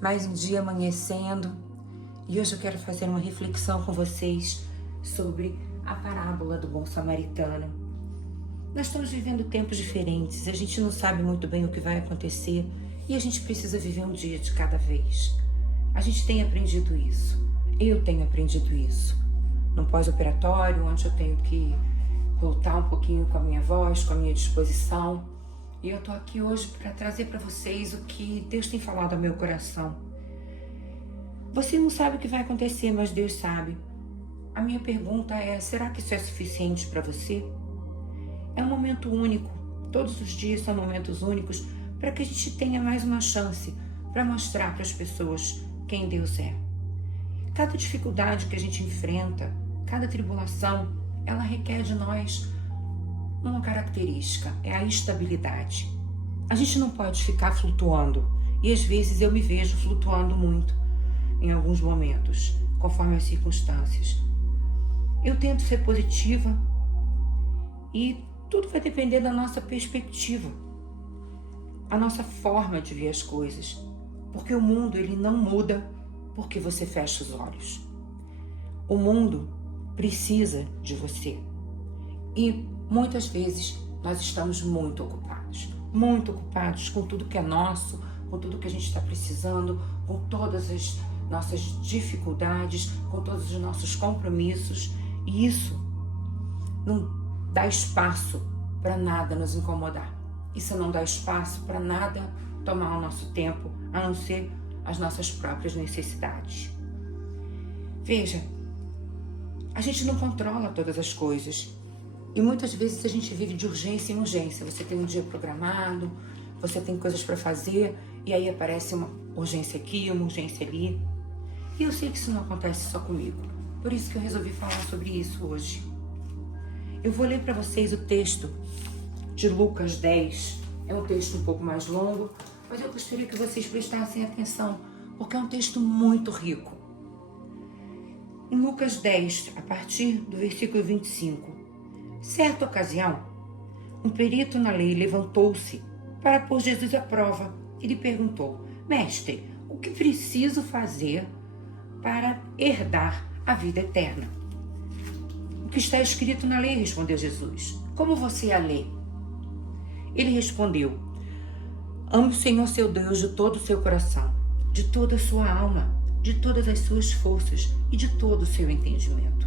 Mais um dia amanhecendo e hoje eu quero fazer uma reflexão com vocês sobre a parábola do bom samaritano. Nós estamos vivendo tempos diferentes, a gente não sabe muito bem o que vai acontecer e a gente precisa viver um dia de cada vez. A gente tem aprendido isso, eu tenho aprendido isso. No pós-operatório, onde eu tenho que voltar um pouquinho com a minha voz, com a minha disposição. E eu tô aqui hoje para trazer para vocês o que Deus tem falado ao meu coração. Você não sabe o que vai acontecer, mas Deus sabe. A minha pergunta é, será que isso é suficiente para você? É um momento único. Todos os dias são momentos únicos para que a gente tenha mais uma chance para mostrar para as pessoas quem Deus é. Cada dificuldade que a gente enfrenta, cada tribulação, ela requer de nós uma característica, é a estabilidade. A gente não pode ficar flutuando, e às vezes eu me vejo flutuando muito em alguns momentos, conforme as circunstâncias. Eu tento ser positiva e tudo vai depender da nossa perspectiva, a nossa forma de ver as coisas, porque o mundo ele não muda porque você fecha os olhos. O mundo precisa de você. E muitas vezes nós estamos muito ocupados com tudo que é nosso, com tudo que a gente está precisando, com todas as nossas dificuldades, com todos os nossos compromissos. E isso não dá espaço para nada nos incomodar. Isso não dá espaço para nada tomar o nosso tempo, a não ser as nossas próprias necessidades. Veja, a gente não controla todas as coisas. E muitas vezes a gente vive de urgência em urgência. Você tem um dia programado, você tem coisas para fazer, e aí aparece uma urgência aqui, uma urgência ali. E eu sei que isso não acontece só comigo. Por isso que eu resolvi falar sobre isso hoje. Eu vou ler para vocês o texto de Lucas 10. É um texto um pouco mais longo, mas eu gostaria que vocês prestassem atenção, porque é um texto muito rico. Em Lucas 10, a partir do versículo 25, certa ocasião, um perito na lei levantou-se para pôr Jesus à prova e lhe perguntou: Mestre, o que preciso fazer para herdar a vida eterna? O que está escrito na lei, respondeu Jesus. Como você a lê? Ele respondeu: ame o Senhor seu Deus de todo o seu coração, de toda a sua alma, de todas as suas forças e de todo o seu entendimento.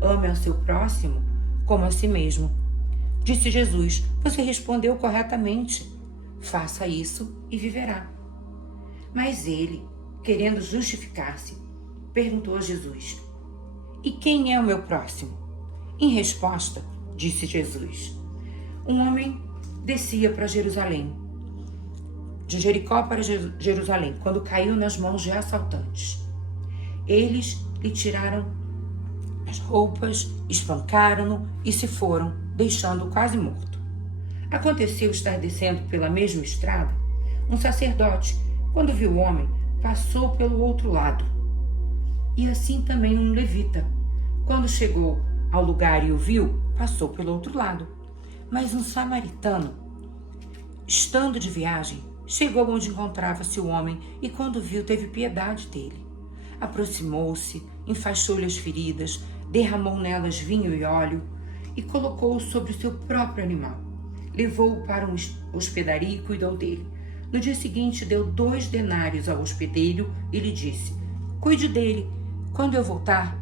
Ame ao seu próximo como a si mesmo. Disse Jesus: você respondeu corretamente. Faça isso e viverá. Mas ele, querendo justificar-se, perguntou a Jesus: e quem é o meu próximo? Em resposta, disse Jesus: um homem descia para Jerusalém, de Jericó para Jerusalém, quando caiu nas mãos de assaltantes. Eles lhe tiraram as roupas, espancaram-no e se foram, deixando-o quase morto. Aconteceu estar descendo pela mesma estrada um sacerdote, quando viu o homem, passou pelo outro lado. E assim também um levita. Quando chegou ao lugar e o viu, passou pelo outro lado. Mas um samaritano, estando de viagem, chegou onde encontrava-se o homem e quando viu, teve piedade dele. Aproximou-se, enfaixou-lhe as feridas, derramou nelas vinho e óleo e colocou-o sobre o seu próprio animal. Levou-o para uma hospedaria e cuidou dele. No dia seguinte, deu 2 denários ao hospedeiro e lhe disse: cuide dele. Quando eu voltar,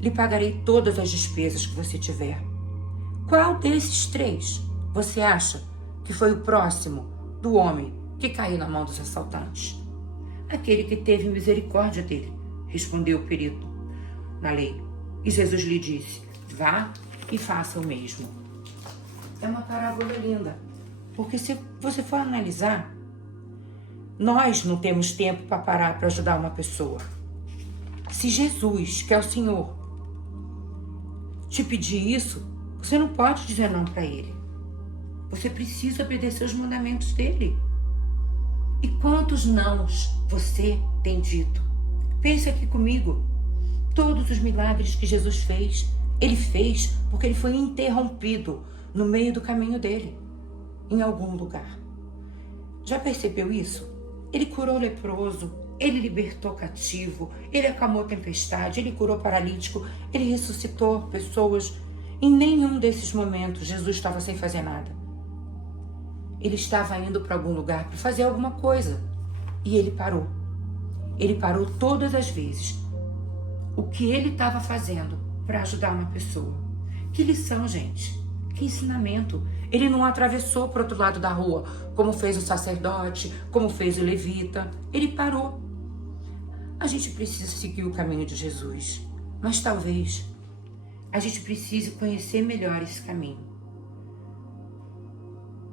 lhe pagarei todas as despesas que você tiver. Qual desses 3 você acha que foi o próximo do homem que caiu na mão dos assaltantes? Aquele que teve misericórdia dele, respondeu o perito na lei. E Jesus lhe disse: vá e faça o mesmo. É uma parábola linda, porque se você for analisar, nós não temos tempo para parar para ajudar uma pessoa. Se Jesus, que é o Senhor, te pedir isso, você não pode dizer não para ele. Você precisa obedecer os mandamentos dele. E quantos nãos você tem dito? Pense aqui comigo. Todos os milagres que Jesus fez, ele fez porque ele foi interrompido no meio do caminho dele, em algum lugar. Já percebeu isso? Ele curou o leproso, Ele libertou cativo, Ele acalmou a tempestade, Ele curou paralítico, Ele ressuscitou pessoas. Em nenhum desses momentos Jesus estava sem fazer nada. Ele estava indo para algum lugar para fazer alguma coisa e Ele parou. Ele parou todas as vezes. O que Ele estava fazendo para ajudar uma pessoa. Que lição, gente. Que ensinamento. Ele não atravessou para o outro lado da rua, como fez o sacerdote, como fez o levita. Ele parou. A gente precisa seguir o caminho de Jesus, mas talvez a gente precise conhecer melhor esse caminho.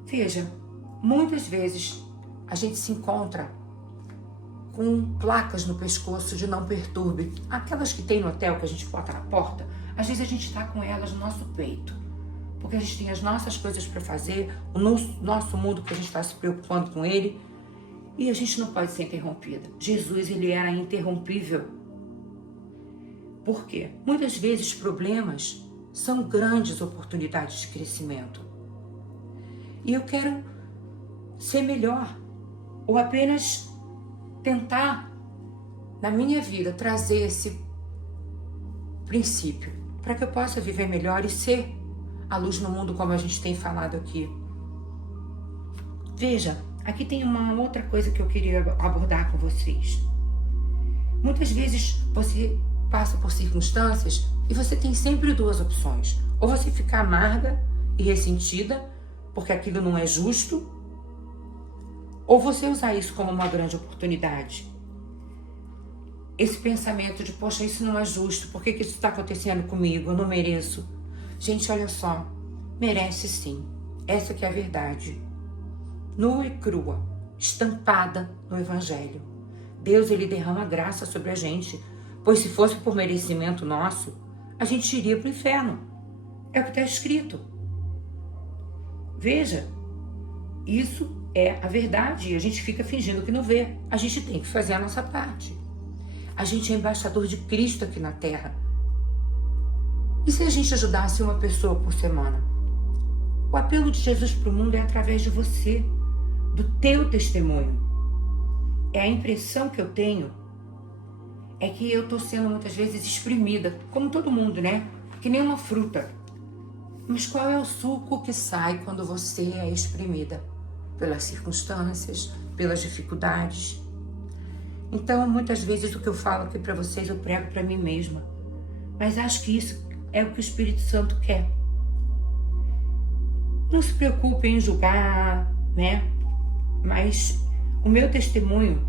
Veja, muitas vezes a gente se encontra com placas no pescoço de não perturbe. Aquelas que tem no hotel que a gente bota na porta, às vezes a gente está com elas no nosso peito. Porque a gente tem as nossas coisas para fazer, o nosso mundo que a gente está se preocupando com ele, e a gente não pode ser interrompida. Jesus, ele era interrompível. Por quê? Muitas vezes problemas são grandes oportunidades de crescimento. E eu quero ser melhor, ou apenas tentar, na minha vida, trazer esse princípio, para que eu possa viver melhor e ser a luz no mundo, como a gente tem falado aqui. Veja, aqui tem uma outra coisa que eu queria abordar com vocês. Muitas vezes você passa por circunstâncias e você tem sempre duas opções. Ou você ficar amarga e ressentida, porque aquilo não é justo, ou você usar isso como uma grande oportunidade. Esse pensamento de, poxa, isso não é justo, por que isso está acontecendo comigo? Eu não mereço. Gente, olha só, merece sim. Essa que é a verdade. Nua e crua, estampada no Evangelho. Deus, ele derrama graça sobre a gente, pois se fosse por merecimento nosso, a gente iria para o inferno. É o que está escrito. Veja, isso é a verdade e a gente fica fingindo que não vê. A gente tem que fazer a nossa parte. A gente é embaixador de Cristo aqui na Terra. E se a gente ajudasse uma pessoa por semana? O apelo de Jesus para o mundo é através de você, do teu testemunho. É a impressão que eu tenho, é que eu estou sendo muitas vezes exprimida, como todo mundo, né? Que nem uma fruta. Mas qual é o suco que sai quando você é exprimida? Pelas circunstâncias, pelas dificuldades. Então, muitas vezes o que eu falo aqui para vocês, eu prego para mim mesma. Mas acho que isso é o que o Espírito Santo quer. Não se preocupe em julgar, né? Mas o meu testemunho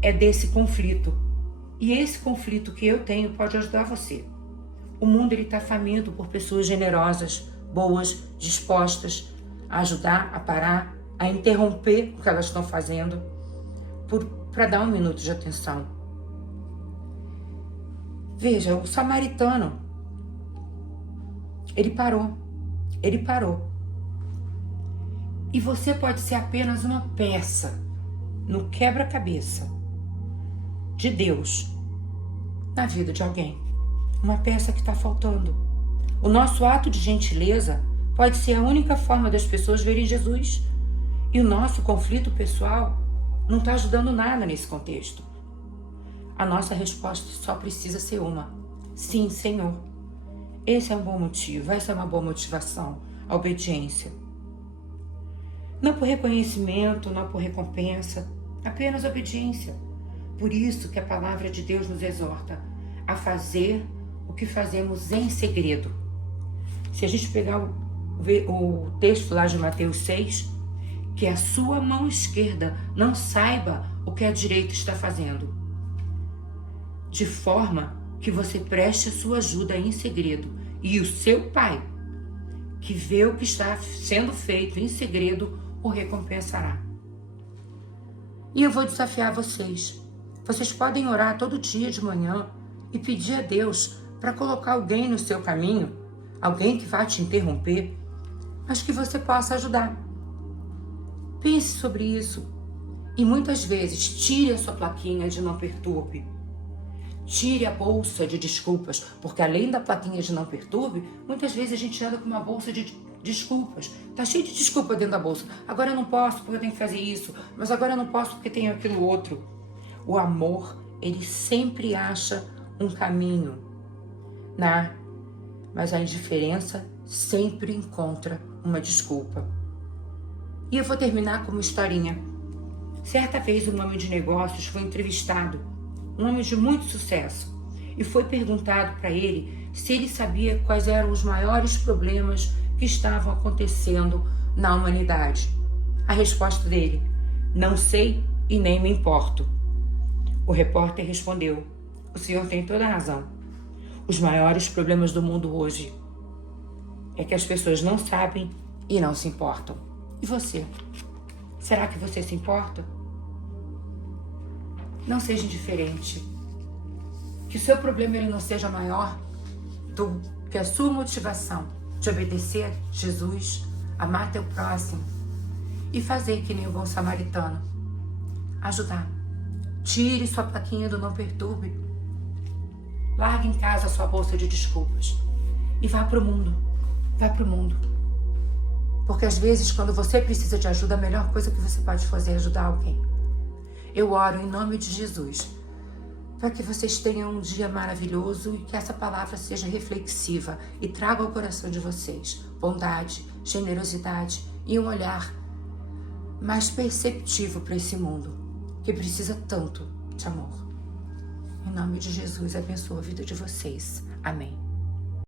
é desse conflito. E esse conflito que eu tenho pode ajudar você. O mundo está faminto por pessoas generosas, boas, dispostas a ajudar, a parar, a interromper o que elas estão fazendo para dar um minuto de atenção. Veja, o samaritano, ele parou. E você pode ser apenas uma peça no quebra-cabeça de Deus na vida de alguém. Uma peça que está faltando. O nosso ato de gentileza pode ser a única forma das pessoas verem Jesus. E o nosso conflito pessoal não está ajudando nada nesse contexto. A nossa resposta só precisa ser uma. Sim, Senhor. Esse é um bom motivo, essa é uma boa motivação, a obediência. Não por reconhecimento, não por recompensa, apenas obediência. Por isso que a palavra de Deus nos exorta a fazer o que fazemos em segredo. Se a gente pegar o texto lá de Mateus 6, que a sua mão esquerda não saiba o que a direita está fazendo, de forma que você preste a sua ajuda em segredo, e o seu Pai, que vê o que está sendo feito em segredo, o recompensará. E eu vou desafiar vocês. Vocês podem orar todo dia de manhã e pedir a Deus para colocar alguém no seu caminho, alguém que vai te interromper, mas que você possa ajudar. Pense sobre isso. E muitas vezes, tire a sua plaquinha de não perturbe. Tire a bolsa de desculpas, porque além da plaquinha de não perturbe, muitas vezes a gente anda com uma bolsa de desculpas. Tá cheio de desculpa dentro da bolsa. Agora eu não posso porque eu tenho que fazer isso, mas agora eu não posso porque tenho aquilo outro. O amor, ele sempre acha um caminho, mas a indiferença sempre encontra uma desculpa. E eu vou terminar com uma historinha. Certa vez um homem de negócios foi entrevistado, um homem de muito sucesso, e foi perguntado para ele se ele sabia quais eram os maiores problemas que estavam acontecendo na humanidade. A resposta dele: não sei e nem me importo. O repórter respondeu: o senhor tem toda a razão. Os maiores problemas do mundo hoje é que as pessoas não sabem e não se importam. E você? Será que você se importa? Não seja indiferente. Que o seu problema ele não seja maior do que a sua motivação de obedecer a Jesus, amar teu próximo e fazer que nem o bom samaritano. Ajudar. Tire sua plaquinha do não perturbe. Largue em casa a sua bolsa de desculpas e vá para o mundo. Vá para o mundo. Porque às vezes, quando você precisa de ajuda, a melhor coisa que você pode fazer é ajudar alguém. Eu oro em nome de Jesus para que vocês tenham um dia maravilhoso e que essa palavra seja reflexiva e traga ao coração de vocês bondade, generosidade e um olhar mais perceptivo para esse mundo que precisa tanto de amor. Em nome de Jesus, abençoa a vida de vocês. Amém.